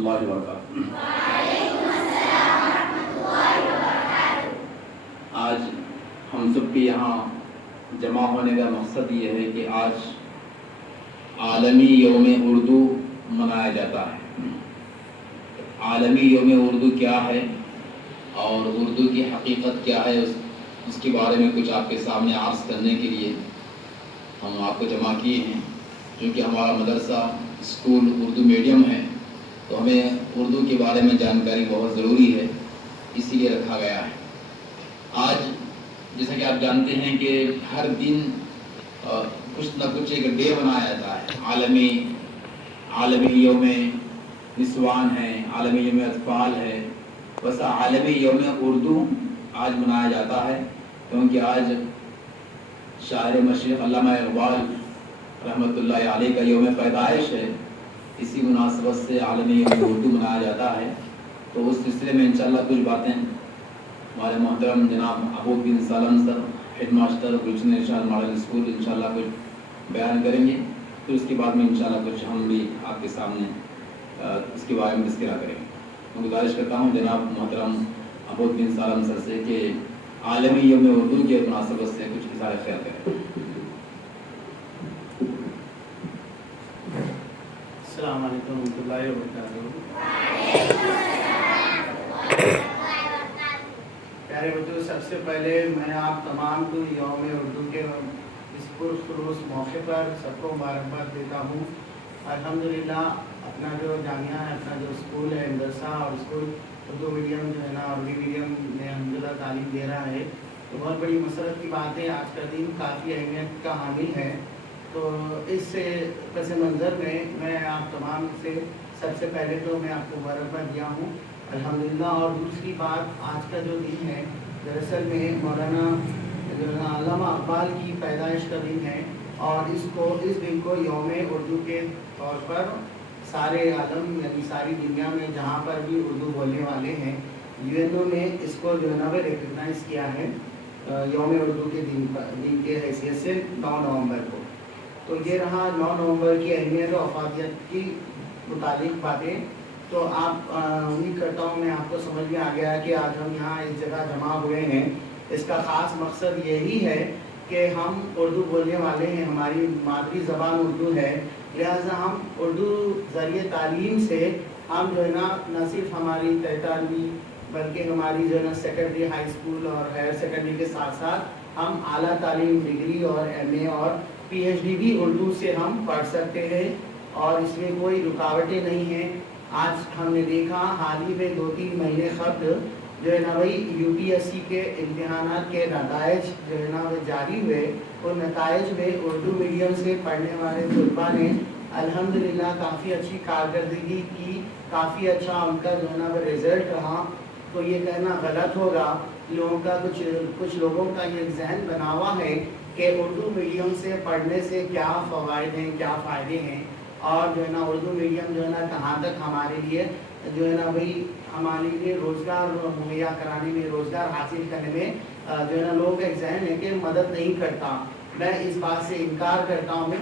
اللہ وبرکاتہ۔ آج ہم سب کے یہاں جمع ہونے کا مقصد یہ ہے کہ آج عالمی یوم اردو منایا جاتا ہے۔ عالمی یوم اردو کیا ہے اور اردو کی حقیقت کیا ہے، اس کے بارے میں کچھ آپ کے سامنے عرض کرنے کے لیے ہم آپ کو جمع کیے ہیں۔ کیونکہ ہمارا مدرسہ اسکول اردو میڈیم ہے تو ہمیں اردو کے بارے میں جانکاری بہت ضروری ہے، اسی لیے رکھا گیا ہے۔ آج جیسا کہ آپ جانتے ہیں کہ ہر دن کچھ نہ کچھ ایک ڈے منایا جاتا ہے۔ عالمی یوم نسوان ہے، عالمی یوم اطفال ہے، بس عالمی یوم اردو آج منایا جاتا ہے کیونکہ آج شاعر مشرق علامہ اقبال رحمۃ اللہ علیہ کا یوم پیدائش ہے۔ اسی مناسبت سے عالمی یوم اردو منایا جاتا ہے، تو اس سلسلے میں انشاءاللہ کچھ باتیں ہمارے محترم جناب ابو بن سالم سر، ہیڈ ماسٹر گلشن ارشاد ماڈل اسکول انشاءاللہ کچھ بیان کریں گے، پھر اس کے بعد میں انشاءاللہ کچھ ہم بھی آپ کے سامنے اس کے بارے میں تذکرہ کریں گے۔ میں گزارش کرتا ہوں جناب محترم ابو بن سالم سر سے کہ عالمی یوم اردو کے مناسبت سے کچھ اظہار خیال کریں۔ السلام علیکم ورحمۃ اللہ وبرکاتہ۔ پیارے بچوں، سب سے پہلے میں آپ تمام کو یوم اردو کے اس پرخلوص موقع پر سب کو مبارکباد دیتا ہوں۔ الحمدللہ اپنا جو جامعہ ہے، اپنا جو اسکول ہے مدرسہ اور اسکول اردو میڈیم جو ہے نا، اردو میڈیم میں الحمدللہ تعلیم دے رہا ہے، تو بہت بڑی مسرت کی بات ہے۔ آج کا دن کافی اہمیت کا حامل ہے، تو اس پس منظر میں آپ تمام سے سب سے پہلے تو میں آپ کو مبارکباد دیا ہوں الحمدللہ۔ اور دوسری بات، آج کا جو دن ہے دراصل میں مولانا علامہ اقبال کی پیدائش کا دن ہے، اور اس دن کو یوم اردو کے طور پر سارے عالم یعنی ساری دنیا میں جہاں پر بھی اردو بولنے والے ہیں، UN نے اس کو جو ہے نا ریکگنائز کیا ہے یوم اردو کے دن کے حیثیت سے 9 نومبر کو۔ تو یہ رہا 9 نومبر کی اہمیت و افادیت کی متعلق باتیں۔ تو آپ امید کرتا ہوں میں آپ کو سمجھ میں آ گیا کہ آج ہم یہاں اس جگہ جمع ہوئے ہیں، اس کا خاص مقصد یہی ہے کہ ہم اردو بولنے والے ہیں، ہماری مادری زبان اردو ہے، لہٰذا ہم اردو ذریعے تعلیم سے ہم جو ہے نا نہ صرف ہماری تعلیمی بلکہ ہماری جو ہے نا سیکنڈری، ہائی اسکول اور ہائر سیکنڈری کے ساتھ ساتھ ہم اعلیٰ تعلیم ڈگری اور MA اور PhD بھی اردو سے ہم پڑھ سکتے ہیں، اور اس میں کوئی رکاوٹیں نہیں ہیں۔ آج ہم نے دیکھا حال ہی میں 2-3 مہینے قبل جو ہے نا بھائی UPSC کے امتحانات کے نتائج جو ہے نا وہ جاری ہوئے، ان نتائج میں اردو میڈیم سے پڑھنے والے طلباء نے الحمدللہ کافی اچھی کارکردگی کی، کافی اچھا ان کا جو ہے نا وہ رزلٹ رہا۔ تو یہ کہنا غلط ہوگا، لوگوں کا کچھ لوگوں کا یہ ذہن بنا ہوا ہے کہ اردو میڈیم سے پڑھنے سے کیا فوائد ہیں، کیا فائدے ہیں، اور جو ہے نا اردو میڈیم جو ہے نا کہاں تک ہمارے لیے جو ہے نا بھائی ہمارے لیے روزگار مہیا کرانے میں، روزگار حاصل کرنے میں جو ہے نا لوگوں کا ایک ذہن ہے کہ مدد نہیں کرتا۔ میں اس بات سے انکار کرتا ہوں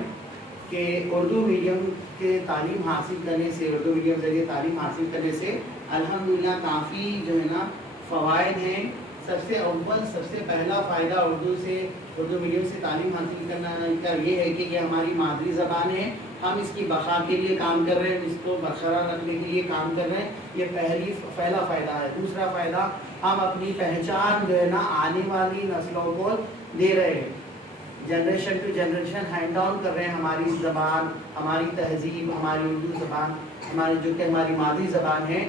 کہ اردو میڈیم کے تعلیم حاصل کرنے سے، اردو میڈیم ذریعے تعلیم حاصل کرنے سے الحمدللہ کافی جو ہے نا فوائد ہیں۔ سب سے پہلا فائدہ اردو میڈیم سے تعلیم حاصل کرنا کا یہ ہے کہ یہ ہماری مادری زبان ہے، ہم اس کی بقا کے لیے کام کر رہے ہیں، اس کو برقرار رکھنے کے لیے کام کر رہے ہیں، یہ پہلا فائدہ ہے۔ دوسرا فائدہ، ہم اپنی پہچان جو ہے نا آنے والی نسلوں کو دے رہے ہیں، generation to generation hand down کر رہے ہیں ہماری زبان، ہماری تہذیب، ہماری اردو زبان، ہماری جو کہ ہماری مادری زبان ہے۔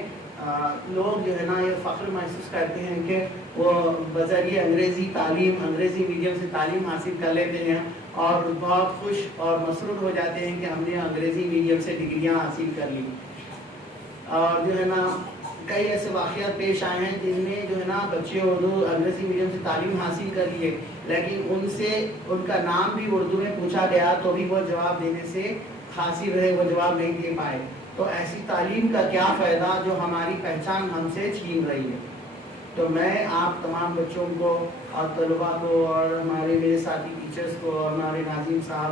لوگ جو ہے نا یہ فخر محسوس کرتے ہیں کہ وہ بذریعہ انگریزی میڈیم سے تعلیم حاصل کر لیتے ہیں، اور بہت خوش اور مسرور ہو جاتے ہیں کہ ہم نے انگریزی میڈیم سے ڈگریاں حاصل کر لی۔ اور جو ہے نا کئی ایسے واقعات پیش آئے ہیں جن میں جو ہے نا بچے انگریزی میڈیم سے تعلیم حاصل کر لیے، لیکن ان کا نام بھی اردو میں پوچھا گیا تو بھی وہ جواب دینے سے قاصر رہے، وہ جواب نہیں دے پائے۔ تو ایسی تعلیم کا کیا فائدہ جو ہماری پہچان ہم سے چھین رہی ہے۔ تو میں آپ تمام بچوں کو اور طلباء کو اور میرے ساتھی ٹیچرز کو اور ہمارے ناظرین صاحب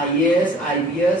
IAS, IPS,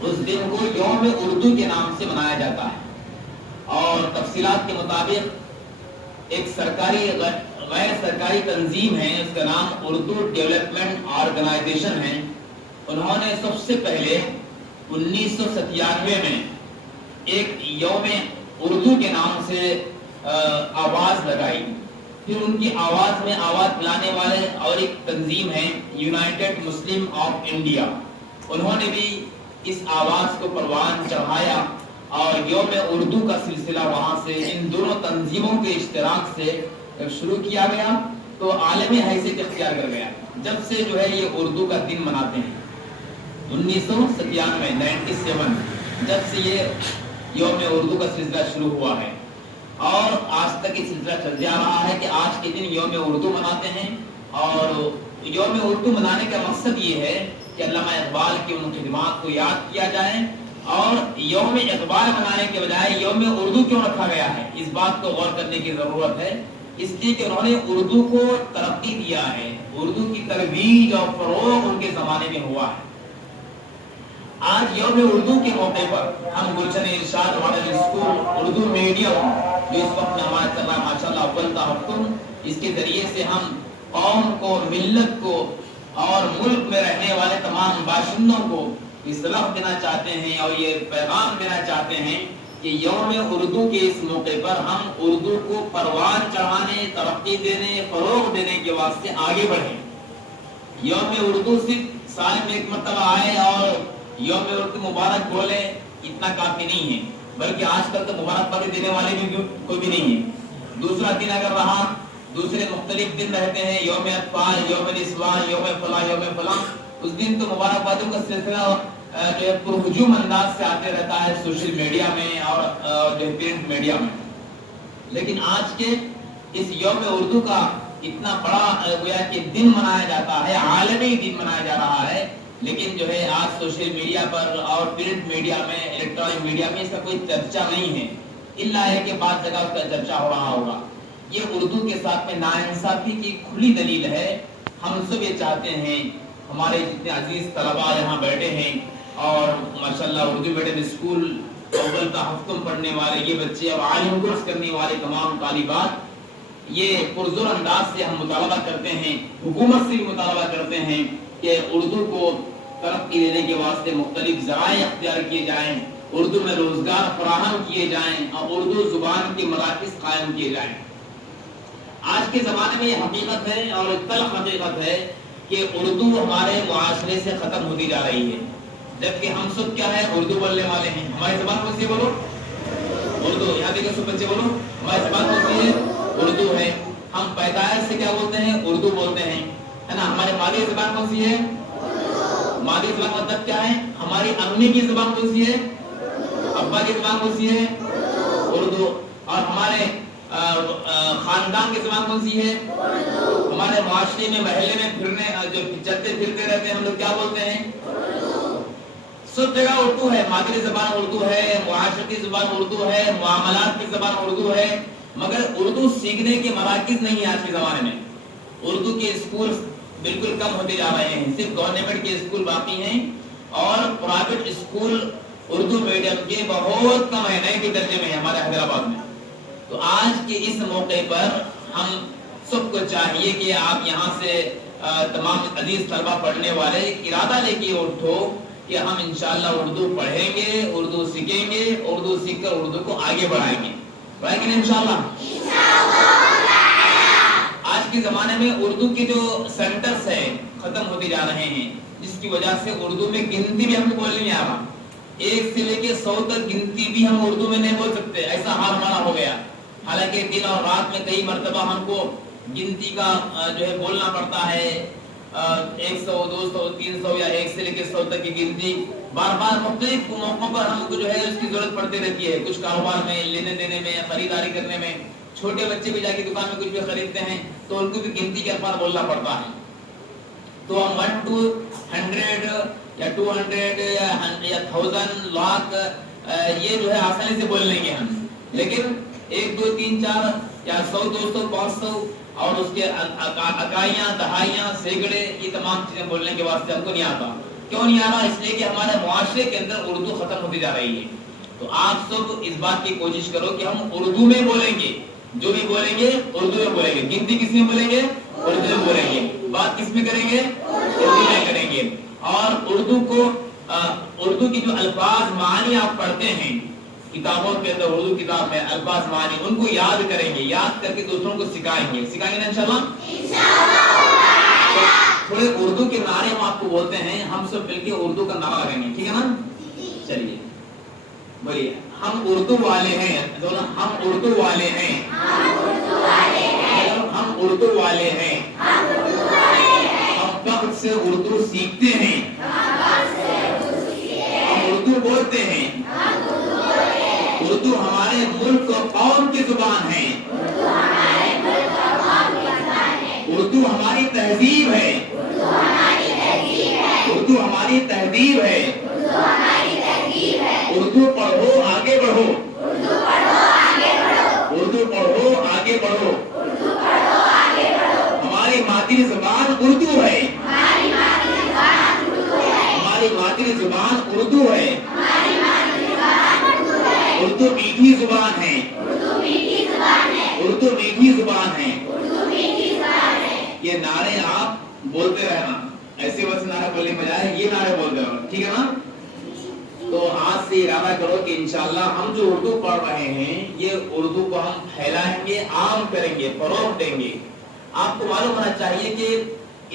اس دن کو یوم اردو کے نام سے منایا جاتا ہے، اور تفصیلات کے مطابق ایک سرکاری غیر سرکاری تنظیم ہے، اس کا نام اردو ڈیولپمنٹ آرگنائزیشن ہے، انہوں نے سب سے پہلے 1997 میں ایک یوم اردو کے نام سے آواز لگائی۔ پھر ان کی آواز میں آواز ملانے والے اور ایک تنظیم ہے یونائٹڈ مسلم آف انڈیا، انہوں نے بھی اس آواز کو پروان چڑھایا اور یوم اردو کا سلسلہ وہاں سے ان دونوں تنظیموں کے اشتراک سے شروع کیا گیا تو عالمی حیثیت اختیار کر گیا۔ جب سے جو ہے یہ اردو کا دن مناتے ہیں 1997 جب سے یہ یوم اردو کا سلسلہ شروع ہوا ہے، اور آج تک یہ سلسلہ چل جا رہا ہے کہ آج کے دن یوم اردو مناتے ہیں۔ اور یوم اردو منانے کا مقصد یہ ہے کہ علامہ اقبال کی ان خدمات کو یاد کیا جائے، اور یوم اقبال منانے کے بجائے یوم اردو کیوں رکھا گیا ہے، اس بات کو غور کرنے کی ضرورت ہے، اس لیے کہ انہوں نے اردو کو ترقی دیا ہے، اردو کی ترویج اور فروغ ان کے زمانے میں ہوا ہے۔ آج یوم اردو کے موقع پر ہم گلشن ارشاد ماڈل اسکول اردو میڈیم جو اس وقت ہمارا چل رہا ہے ماشاءاللہ اول تحفظ، اس کے ذریعے سے ہم قوم کو، ملت کو اور ملک میں رہنے والے تمام باشندوں کو اصلاح دینا چاہتے ہیں اور یہ پیغام دینا چاہتے ہیں کہ یوم اردو کے اس موقع پر ہم اردو کو پروان چڑھانے، ترقی دینے، فروغ دینے کے واسطے آگے بڑھیں۔ یوم اردو صرف سال میں ایک مرتبہ آئے اور یوم اردو مبارک بولے اتنا کافی نہیں ہے، بلکہ آج کل تو مبارکبادی دینے والے بھی کوئی بھی نہیں ہے۔ دوسرا دن اگر رہا، دوسرے مختلف دن رہتے ہیں، یوم اطفال، یوم نسواں، یوم فلاں، یوم فلاں، اس دن تو مبارکبادیوں کا سلسلہ پرہجوم انداز سے آتے رہتا ہے سوشل میڈیا میں اور پرنٹ میڈیا میں۔ لیکن آج کے اس یوم اردو کا اتنا بڑا گویا کہ دن منایا جاتا ہے، عالمی دن منایا جا رہا ہے، لیکن جو ہے آج سوشل میڈیا پر اور پرنٹ میڈیا میں، الیکٹرانک میڈیا میں اس کا کوئی چرچا نہیں ہے، الا ہے کہ بعض جگہ اس کا چرچا ہو رہا ہوگا۔ یہ اردو کے ساتھ میں ناانصافی کی کھلی دلیل ہے۔ ہم سب یہ چاہتے ہیں، ہمارے جتنے عزیز طلباء یہاں بیٹھے ہیں اور ماشاءاللہ اردو میڈیم اسکول اول تحفظ پڑھنے والے یہ بچے اور عالم کورس کرنے والے تمام طالبات، یہ پرزور انداز سے ہم مطالبہ کرتے ہیں، حکومت سے بھی مطالبہ کرتے ہیں کہ اردو کو ترقی دینے کے واسطے مختلف ذرائع اختیار کیے جائیں، اردو میں روزگار فراہم کیے جائیں اور اردو زبان کے مراکز قائم کیے جائیں۔ آج کے زمانے میں یہ حقیقت ہے اور تلخ حقیقت ہے کہ اردو ہمارے معاشرے سے ختم ہوتی جا رہی ہے، جبکہ ہم سب کیا ہے، اردو بولنے والے ہیں۔ ہماری زبان کون سی ہے؟ بولو اردو۔ یہاں دیکھو سب بچے بولو، ہماری زبان کون سی ہے؟ اردو ہے۔ ہم پیدائش سے کیا بولتے ہیں؟ اردو بولتے ہیں، ہے نا۔ ہمارے مادری زبان کون سی ہے؟ مادری زبان مطلب کیا ہے؟ ہماری امی کی زبان کون سی ہے؟ ابا کی زبان کون سی ہے؟ اردو۔ اور ہمارے خاندان کی زبان کون سی ہے؟ ہمارے معاشرے میں، محلے میں پھرنے جو چلتے پھرتے رہتے ہیں ہم لوگ کیا بولتے ہیں؟ سب جگہ اردو ہے، مادری زبان اردو ہے، معاشرتی زبان اردو ہے، معاملات کی زبان اردو ہے، مگر اردو سیکھنے کے مراکز نہیں ہے۔ آج کے زمانے میں اردو کے اسکول بالکل کم ہوتے جا رہے ہیں، صرف گورنمنٹ کے اسکول باقی ہیں اور پرائیویٹ اسکول اردو میڈیم کے بہت کم ہے، نئے کے درجے میں ہے ہمارے حیدرآباد میں۔ تو آج کے اس موقع پر ہم سب کو چاہیے کہ آپ یہاں سے تمام عزیز طلبہ پڑھنے والے ارادہ لے کے اٹھو کہ ہم انشاءاللہ اردو پڑھیں گے، اردو سیکھیں گے، اردو سیکھ کر اردو کو آگے بڑھائیں گے، بڑھائیں گے انشاءاللہ۔ آج کے زمانے میں اردو کے جو سینٹرز ہیں ختم ہوتے جا رہے ہیں، جس کی وجہ سے اردو میں گنتی بھی ہم کو بولنے نہیں آ رہا، 1 سے لے کے 100 تک گنتی بھی ہم اردو میں نہیں بول سکتے، ایسا حال ہمارا ہو گیا۔ حالانکہ دن اور رات میں کئی مرتبہ ہم کو گنتی کا جو ہے بولنا پڑتا ہے، 100 200 300 یا 1 سے لے کے 100 تک کی گنتی بار بار مختلف موقعوں پر ہم کو جو ہے اس کی ضرورت پڑتی رہتی ہے، کچھ کاروبار میں، لینے دینے میں، خریداری کرنے میں۔ چھوٹے بچے بھی جا کے دکان میں کچھ بھی خریدتے ہیں تو ان کو بھی گنتی کے الفاظ بولنا پڑتا ہے، تو ہم 1 to 100 یا 200 یا 1000 لاکھ یہ جو ہے آسانی سے بول لیں گے ہم، لیکن 1 2 3 4 یا 100 200 500 اور اس کے اکائیاں، دہائیاں، سینکڑے، یہ تمام چیزیں بولنے کے واسطے ہم کو نہیں آتا۔ کیوں نہیں آ رہا؟ اس لیے کہ ہمارے معاشرے کے اندر اردو ختم ہوتی جا رہی ہے. تو آپ سب اس بات کی کوشش کرو کہ ہم اردو میں بولیں گے، جو بھی بولیں گے اردو میں بولیں گے. گنتی کس میں بولیں گے؟ اردو میں بولیں گے. بات کس میں کریں گے؟ اردو میں کریں گے. اور اردو کی جو الفاظ معانی آپ پڑھتے ہیں کتابوں کے اندر، اردو کتاب میں الفاظ معانی، ان کو یاد کریں گے، یاد کر کے دوسروں کو سکھائیں گے نا انشاءاللہ. تھوڑے اردو کے نعرے ہم آپ کو بولتے ہیں، ہم سب مل کے اردو کا نعرہ لگیں گے، ٹھیک ہے نا؟ چلیے بولیے. ہم اردو والے ہیں. ہم اردو والے ہیں. ہم اردو والے ہیں. ہم وقت سے اردو سیکھتے ہیں. ہم اردو بولتے ہیں. اردو ہمارے ملک اور قوم کی زبان ہے. اردو ہماری تہذیب ہے. اردو ہماری تہذیب ہے. اردو پڑھو آگے بڑھو. اردو پڑھو آگے بڑھو. ہماری مادری زبان اردو ہے. ہماری مادری زبان اردو ہے. اردو میٹھی زبان ہے. اردو میٹھی زبان ہے. یہ نعرے آپ بولتے رہنا، ایسے بس نعرے بولنے بجائے یہ نعرے بولتے رہنا، ٹھیک ہے نا؟ تو آج سے ارادہ کرو کہ انشاءاللہ ہم جو اردو پڑھ رہے ہیں یہ اردو کو ہم پھیلائیں گے، عام کریں گے، فروغ دیں گے. آپ کو معلوم ہونا چاہیے کہ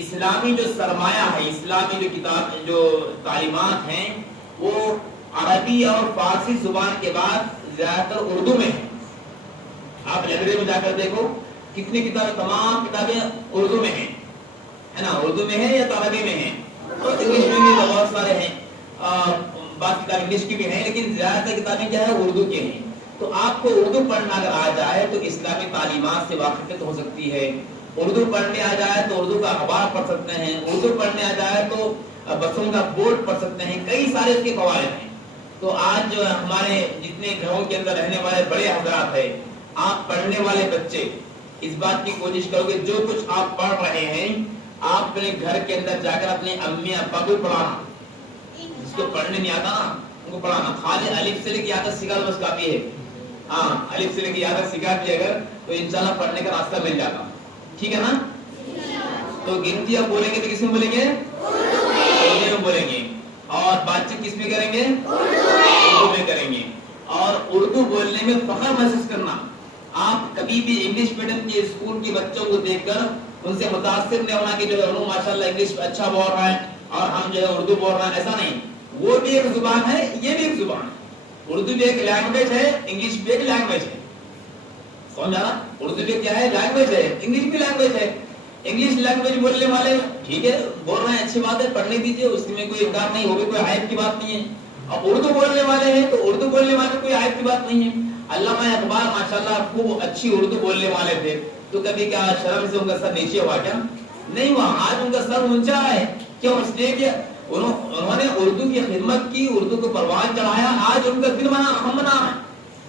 اسلامی جو سرمایہ ہے، اسلامی جو کتاب جو تعلیمات ہیں وہ عربی اور فارسی زبان کے بعد زیادہ تر اردو میں ہیں. آپ لائبریری میں جا کر دیکھو کتنی کتابیں، تمام کتابیں اردو میں ہیں، ہے نا؟ اردو میں ہیں یا تو عربی میں ہیں، اور انگلش میں بھی بہت سارے ہیں. بات کتاب انگلش کی بھی ہیں، لیکن زیادہ تر کتابیں کیا ہے؟ اردو کی ہیں. تو آپ کو اردو پڑھنا اگر آ جائے تو اسلامی تعلیمات سے واقفیت ہو سکتی ہے. اردو پڑھنے آ جائے تو اردو کا اخبار پڑھ سکتے ہیں. اردو پڑھنے آ جائے تو بسوں کا بورڈ پڑھ سکتے ہیں. کئی سارے اس کے فوائد ہیں. تو آج جو ہمارے جتنے گھروں کے اندر رہنے والے بڑے حضرات ہیں، آپ پڑھنے والے بچے اس بات کی کوشش کرو کہ جو کچھ آپ پڑھ رہے ہیں آپ اپنے گھر کے اندر جا کر اپنے امی ابا کو پڑھانا. جس کو پڑھنے نہیں آتا نا ان کو پڑھانا. خالی الف سے لے کے عادت سکھا بس کافی ہے. ہاں الف سے لے کے عادت سکھا دی اگر تو انشاءاللہ پڑھنے کا راستہ مل جاتا، ٹھیک ہے نا؟ تو گنتی آپ بولیں گے تو کس میں بولیں گے؟ اردو میں بولیں گے. اور بات چیت کس میں کریں گے؟ اردو میں کریں گے. اور اردو بولنے میں فخر محسوس کرنا. آپ کبھی بھی انگلش میڈیم کے اسکول کے بچوں کو دیکھ کر ان سے متاثر نہیں ہونا کہ جو ہے انہوں ماشاءاللہ انگلش اچھا بول رہا ہے اور ہم جو ہے اردو بول رہے ہیں، ایسا نہیں. وہ بھی ایک زبان ہے، یہ بھی ایک زبان ہے. اردو بھی ایک لینگویج ہے، انگلش بھی ایک لینگویج ہے. سمجھا نا؟ اردو بھی کیا ہے؟ لینگویج ہے. انگلش بھی لینگویج ہے. انگلش لینگویج بولنے والے ٹھیک ہے بول رہے ہیں، اچھی بات ہے، پڑھنے دیجیے، اس میں کوئی انکار نہیں، وہ بھی کوئی عیب کی بات نہیں ہے. اب اردو بولنے والے ہیں تو اردو بولنے والے کوئی عیب کی بات نہیں ہے. علامہ اقبال ماشاءاللہ خوب اچھی اردو بولنے والے تھے، تو کبھی کیا شرم سے ان کا سر نیچے ہوا؟ کیا نہیں ہوا. آج ان کا سر اونچا ہے. کیوں؟ اس لیے کہ انہوں نے اردو کی خدمت کی، اردو کو پروان چڑھایا. آج ان کا دن ہم منا رہے ہیں،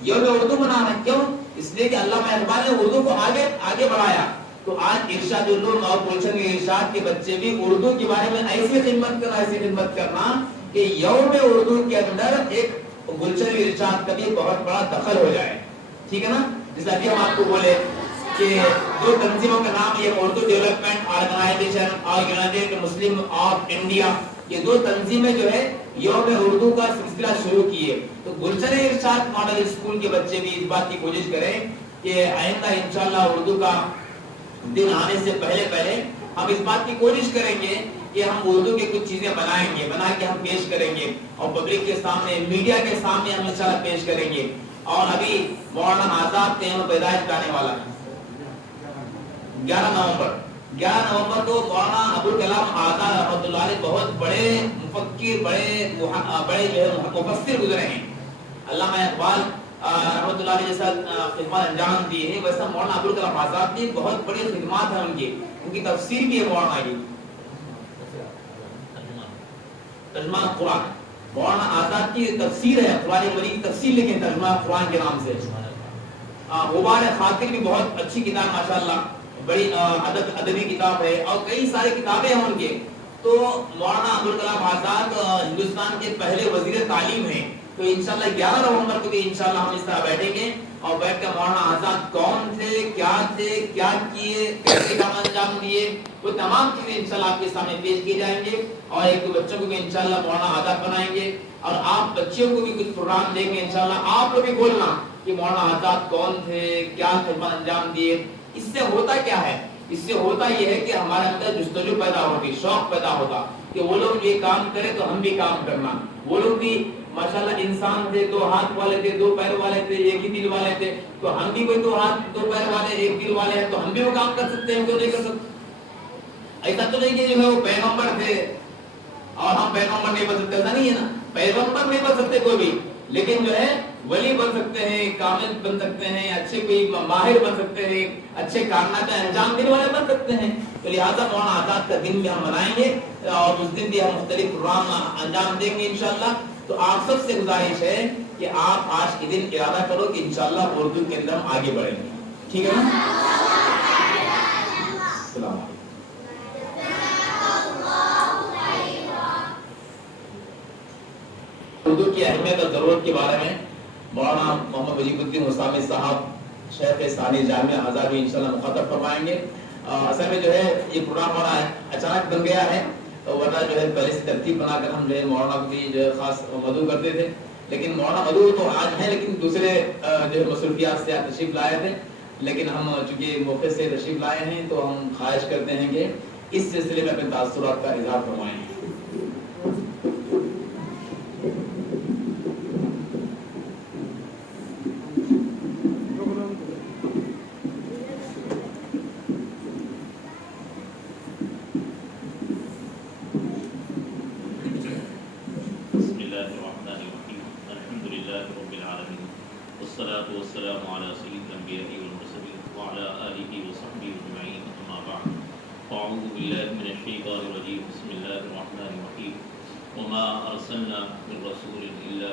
یوم اردو منا رہے ہیں. کیوں؟ اس لیے کہ علامہ اقبال نے اردو کو آگے بڑھایا. تو آج ارشاد العلوم اور گلشن ارشاد کے بچے بھی اردو کے بارے میں ایسی خدمت کرنا کہ یوم اردو کے اندر ایک گلشن ارشاد کا بھی بہت بڑا دخل ہو جائے، ٹھیک ہے نا؟ جس ابھی ہم آپ کو بولے کہ دو تنظیموں کا نام یہ اردو ڈیولپمنٹ آرگنائزیشن اور یونائٹڈ مسلم آف انڈیا، یہ دو تنظیمیں جو ہے یوم اردو کا سلسلہ شروع کیے. تو گلشن ارشاد ماڈل اسکول کے بچے بھی اس بات کی کوشش کریں کہ آئندہ انشاءاللہ اردو کا دن آنے سے پہلے ہم اس بات کی کوشش کریں گے کہ ہم اردو کی کچھ چیزیں بنا کے ہم پیش کریں گے اور پبلک کے سامنے، میڈیا کے سامنے ہم انشاءاللہ پیش کریں گے. اور ابھی مولانا آزاد کے ہم پیدائش آنے والا ہے 11 نومبر کو مولانا ابوالکلام آزاد رحمۃ اللہ علیہ بہت بڑے مفکر، بڑے جو ہے مفسر گزرے ہیں. علامہ اقبال رحمۃ اللہ علیہ جیسا خدمات انجام دیے ہیں، ویسا مولانا ابوالکلام آزاد کی بہت بڑی خدمات ہیں. ان کی تفسیر بھی ہے مولانا کی ترجمہ قرآن. مولانا آزاد کی تفسیر ہے قرآن مجید کی تفسیر، لیکن ترجمہ قرآن کے نام سے. غبار خاطر بھی بہت اچھی کتاب ماشاءاللہ، بڑی ادبی کتاب ہے، اور کئی ساری کتابیں ہیں ان کے. تو مولانا ابوالکلام آزاد ہندوستان کے پہلے وزیر تعلیم ہیں. تو انشاءاللہ 11 نومبر کو بھی انشاءاللہ ہم اس طرح بیٹھیں گے اور بیٹھ کر مولانا آزاد کون تھے, کیا کیے, کیسے کام انجام دیے, وہ تمام چیزیں انشاءاللہ آپ کے سامنے پیش کی جائیں گے. اور ایک دو بچوں کو بھی انشاءاللہ مولانا آزاد بنائیں گے اور آپ بچیوں کو بھی کچھ پروگرام دیں گے انشاءاللہ. آپ لوگ بھی بولنا کہ مولانا آزاد کون تھے, کیا خدمت انجام دیے. اس سے ہوتا کیا ہے؟ اس سے ہوتا یہ ہے کہ ہمارے اندر جستجو پیدا ہوتی, شوق پیدا ہوتا کہ وہ لوگ یہ کام کرے تو ہم بھی کام کرنا. وہ لوگ بھی ماشاءاللہ انسان تھے, 2 ہاتھ والے تھے, 2 پیر والے تھے, ایک ہی دل والے تھے, تو ہم بھی کوئی 2 ہاتھ 2 پیر والے 1 دل والے ہیں, تو ہم بھی وہ کام کر سکتے ہیں, کیوں نہیں کر سکتے؟ ایسا تو نہیں کہ جو ہے وہ پیغمبر تھے اور ہم پیغمبر نہیں بن سکتے, ایسا نہیں ہے نا. پیغمبر نہیں بن سکتے کوئی بھی, لیکن جو ہے ولی بن سکتے ہیں, کامل بن سکتے ہیں, اچھے کوئی ماہر بن سکتے ہیں, اچھے کارنامے انجام دینے والے بن سکتے ہیں. تو لہٰذا مولانا آزاد کا دن بھی ہم منائیں گے اور اس دن بھی ہم مختلف پروگرام انجام دیں گے انشاءاللہ. تو آپ سب سے گزارش ہے کہ آپ آج کے دن ارادہ کرو کہ انشاءاللہ اردو کے اندر ہم آگے بڑھیں گے. ٹھیک ہے نا؟ السلام علیکم. اردو کی اہمیت اور ضرورت کے بارے میں مولانا محمد وجیب الدین حسامی صاحب شیخ ثانی جامعہ آزاد بھی انشاءاللہ مخاطب فرمائیں گے. اصل میں جو ہے یہ پروگرام ہمارا اچانک بن گیا ہے, ورنہ جو ہے پہلے سے ترتیب بنا کر ہم جو ہے مولانا کی جو ہے خاص مدعو کرتے تھے, لیکن مولانا مدعو تو آج ہیں لیکن دوسرے جو ہے مصروفیات سے تشریف لائے تھے. لیکن ہم چونکہ موقع سے تشریف لائے ہیں تو ہم خواہش کرتے ہیں کہ اس سلسلے میں اپنے تاثرات کا اظہار فرمائیں. والصلاة والسلام على سيد الأنبياء والمرسلين وعلى آله وصحبه أجمعين أما بعد فأعوذ بالله من الشيطان الرجيم بسم الله الرحمن الرحيم وما أرسلنا من رسول إلا